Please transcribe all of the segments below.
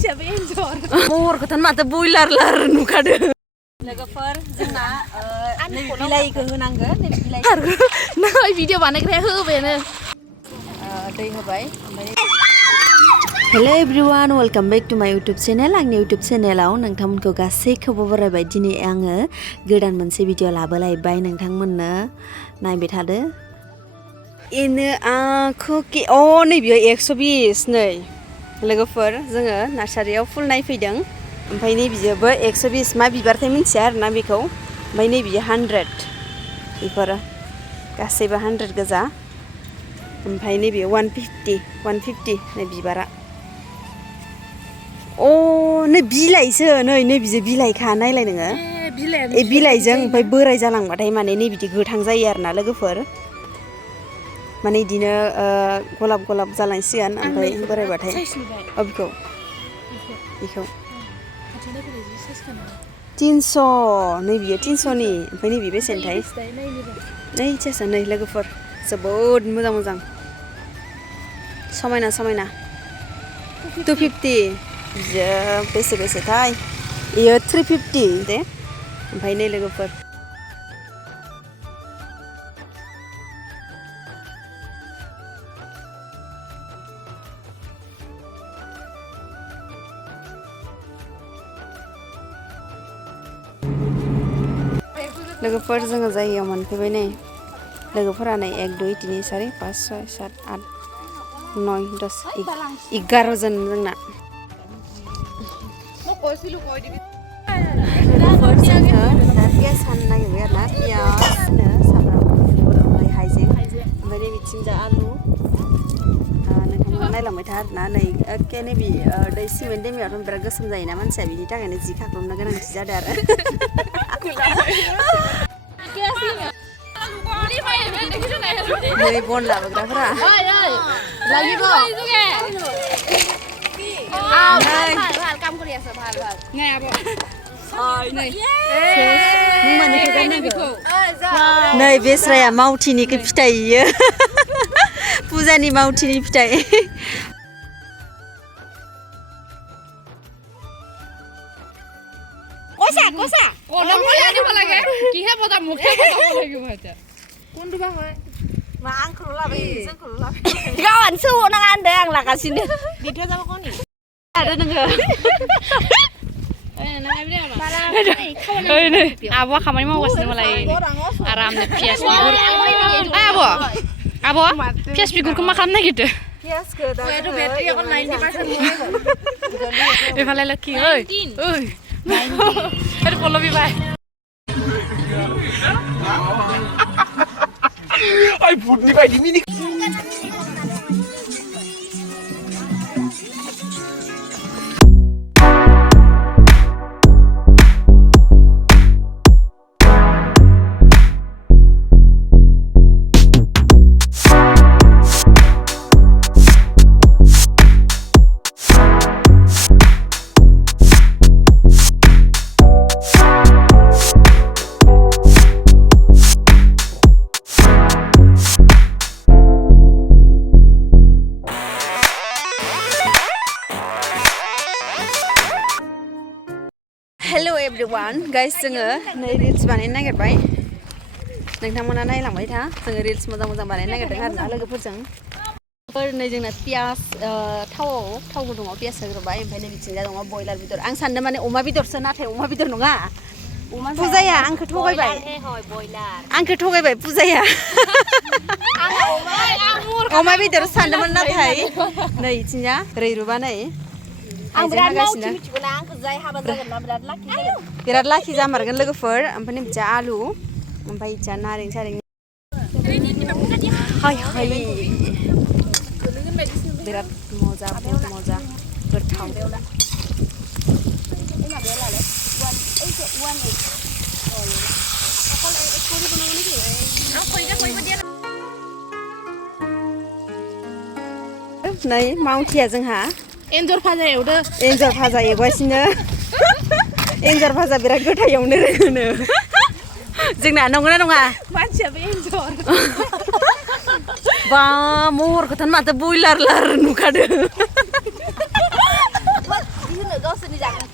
मानसियाबो एन्जर महरखौथान माथो बयलार नुखादों लोगोफोर जोंना बिलाइखौ होनांगोन बिलाइ नै भिडिअ बानायग्राया होबायानो दै होबाय ओमफ्राय hello everyone welcome back to my YouTube channel आंनि यूट्यूब चैनलाव नोंथांमोनखौ गासैखौबो बरायबाय दिनै आङो गोदान मोनसे भिडिअ लाबोलायबाय नोंथांमोननो नायबाय थादो इनो आंखौ नै बियो 120 नै लोगोफोर जोङो नार्सारियाव फुल नायफैदों ओमफ्राय नै बियोबो 120 मा बिबारथाय मिन्थिया आरोना बेखौ ओमफ्राय नै बियो 100 बेफोरो गासैबो 100 गोजा ओमफ्राय नै बियो 150 नै बिबारा नै बिलाइसो नै बियो बिलाइखा नायलाय नोङो बिलाइजों ओमफ्राय बोराय जालांबाथाय माने नै बिदि गोथां जायो आरोना लोगोफोर माने बिदिनो गलाब जालांसिगोन ओमफ्राय बोरायबाथाय बेखौ 300 नै बियो 300नि ओमफ्राय नैबे बेसेनथाय नै सेसा नै लोगोफोर जोबोद मोजां समायना 250 बेसेथाय इयो 350 दे ओमफ्राय नै लोगोफोर लोगोफोर जोङो जायगायाव मोनफैबाय नै लोगोफोरा नै 1 2 3 4 5 6 7 8 9 10 11 जन जोंना लोगोफोर जोङो दा पियास हानो नागिरबाय आरोना पियासनो सामब्राम गुफुर ओमफ्राय हाइजें ओमफ्राय नै बिथिंजा आलु नोंथांमोना नायलांबाय था आरोना नै एखे नैबे दै सिमेन्ट दैमायावथ' बिराद गोसोम जायोना मानसिया बिनि थाखायनो जि खाख्लबनो गोनांथि जादों आरो नै बन लाबोग्राफोरा नै बेस्राया मावथिनि फिथाइ इयो फुजानि मावथिनि फिथाइ কষা কোন বলে দিব লাগে কিহে বজা মুখে বজাব লাগিব এটা কোনটো বা হয় মা आंखौ लाबाय जोंखौ लाबाय गावान सौव नाङा होनदों आं लागासिनो बिदिया जाबा कोनि आरो नोङो आब'आ खामानि मावगासिनो मालाय आरामनो पियास बिगुर आब' पियास बिगुरखौ मा खालामनो नागिरदो पियासखौ दा बेटारियाव 90% बेफालाय लाखि ओइ Aduh, follow me, bye. Ay, putih, bye, di mini. Hello everyone, guys, जोङो नै रिल्स बानायनो नागिरबाय नोंथांमोना नायलांबाय था जोङो रिल्स मोजां बानायनो नागिरदों आरोना लोगोफोरजों नै जोंना पियास थाव गुदुङाव पियास होग्रोबाय ओमफ्राय नै बिथिंजा दङ बयलार बेदर आं सानदों माने अमा बेदरसो नाथाय अमा बेदर नङा फुजाया आंखौ थगायबाय फुजाया अमा बेदर सानदोंमोन नाथाय नै बिथिंजा रैरुबा नै आं बिराद मिथिगौना आंखौ जाय हाबा जागोन ना बिराद लाखि जामारगोन लोगोफोर ओमफ्राय नै बिथिंजा आलु ओमफ्राय बिथिंजा नारें सारें हाय बिराद मजा गोथाव नै मावथिया जोंहा एन्जर भाजा एवगासिनो एन्जर भाजा बिराद गोथाव एवनो रोङोनो जोंना नंगौना नङा मानसियाबो एन्जर बा महरखौथान माथो बयलार नुखादों दसनि जागोन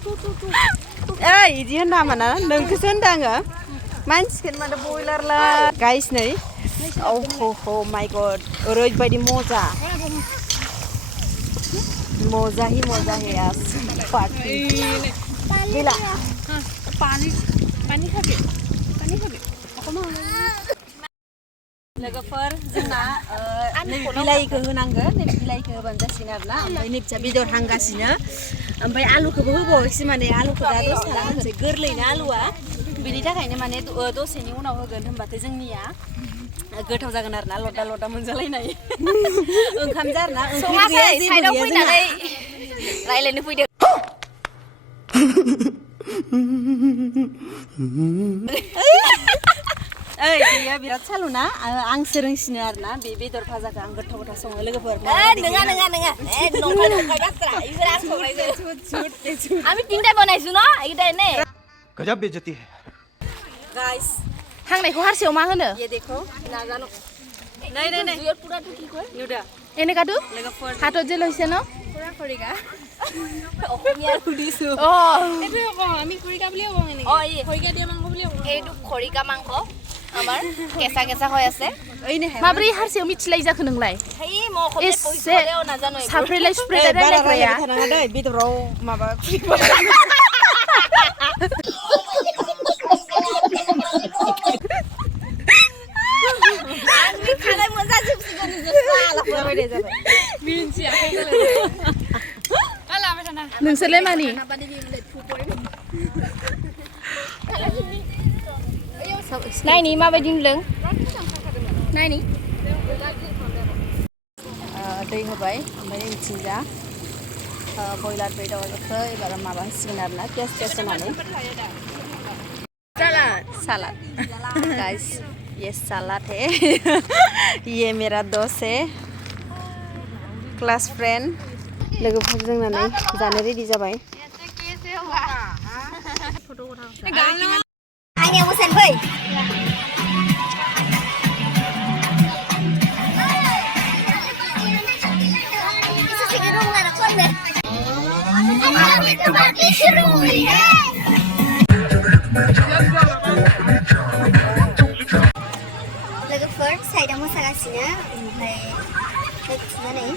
ओइ इदि होनना माना नोंखौसो होनदों आङो मानसिखौनो माथो बयलारला गाइस नै औ माय गड ओरैबायदि मजा मजा ही यार पार्टी गैला पानी खाबे लोगोफोर जोंना नैबे बिलाइखौ होनांगोन नैबे बिलाइखौ होबानो जासिगोन आरोना ओमफ्राय नैबेथिया बेदर हांगासिनो ओमफ्राय आलुखौबो होबावोसै माने आलुखौ दा दसे थाना होनोसै गोरलैना आलुआ बिनि थाखायनो माने दसेनि उनाव होगोन होनबाथाय जोंनिया गोथाव जागोन आरोना लदा मोनजालायनाय ओंखाम जारना ओंख्रि गैया जेबो गैया जोंना रायलायनो फैदों ओइ बेयो बिराद सालु ना आंसो रोंसिनो आरोना बे बेदर भाजाखौ आं गोथाव सङो लोगोफोर नङा नङाय बाथ्रा इफोर आं संनायसो आमी तिनटा बनायसु न इदाय ने गजब बेइज्जती है गाइस हांनायखौ हारसेयाव मा होनो ये देखो नाजानो नहीं पूरा तो की কয় নুডা এনেকাটো लोगोफोर হাতত যে লৈছে ন पूरा খৰিকা অসমীয়া খুদিছো এটো আমি খৰিকা বুলিও কওঁ এনে খৰিকা দিয়া মাংস বুলিও কওঁ এইটো খৰিকা মাংস আমাৰ কেঁচা হৈ আছে ओइने माब्रै हारसेयाव मिथिलाय जाखो नोंलाय हेइ म खबे पइसोलेও नाजानो साफ्रेलाय स्प्रेड रायलायग्राया थानाङा दै बेदराव माबा आंनि खानाय मोजां जोबसिगोन जाबाय दे जाबाय मिन्थियाखै लाबाय थाना नोंसोरलाय मानि नायनि माबायदि नुदों नायनि दै होबाय ओमफ्राय मिथिंजा बयलार बेदरखौ एबार माबा होसिगोन आरोना पियास होनानै सलाद गाइस ये सलाद है ये मेरा दोस्त है क्लास फ्रेंड लोगोफोर जोंना नै जानो रेडि जाबाय आंनिया मोसानो फै लोगोफोर साइडआव मोसागासिनो ओमफ्राय लोगोफोरनानै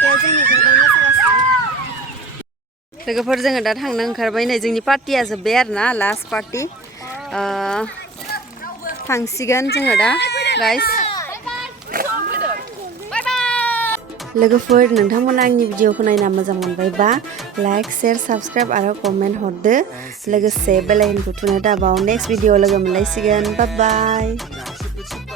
बेयाव जोंनि ग्रुपआव मोसागासिनो लोगोफोर जोङो दा थांनो ओंखारबाय नै जोंनि पार्टिया जोब्बाय आरोना लास्ट पार्टि थांसिगोन जोङो दा गाइस लोगोफोर नोंथांमोना आंनि भिडिअखौ नायना मोजां मोनबायबा लाइक शेयर साबस्क्राइब आरो कमेन्ट हरदो लोगोसे बेल आइकनखौ थुनो दाबाव नेक्स्ट भिडिअ लोगो मोनलायसिगोन बाय बाय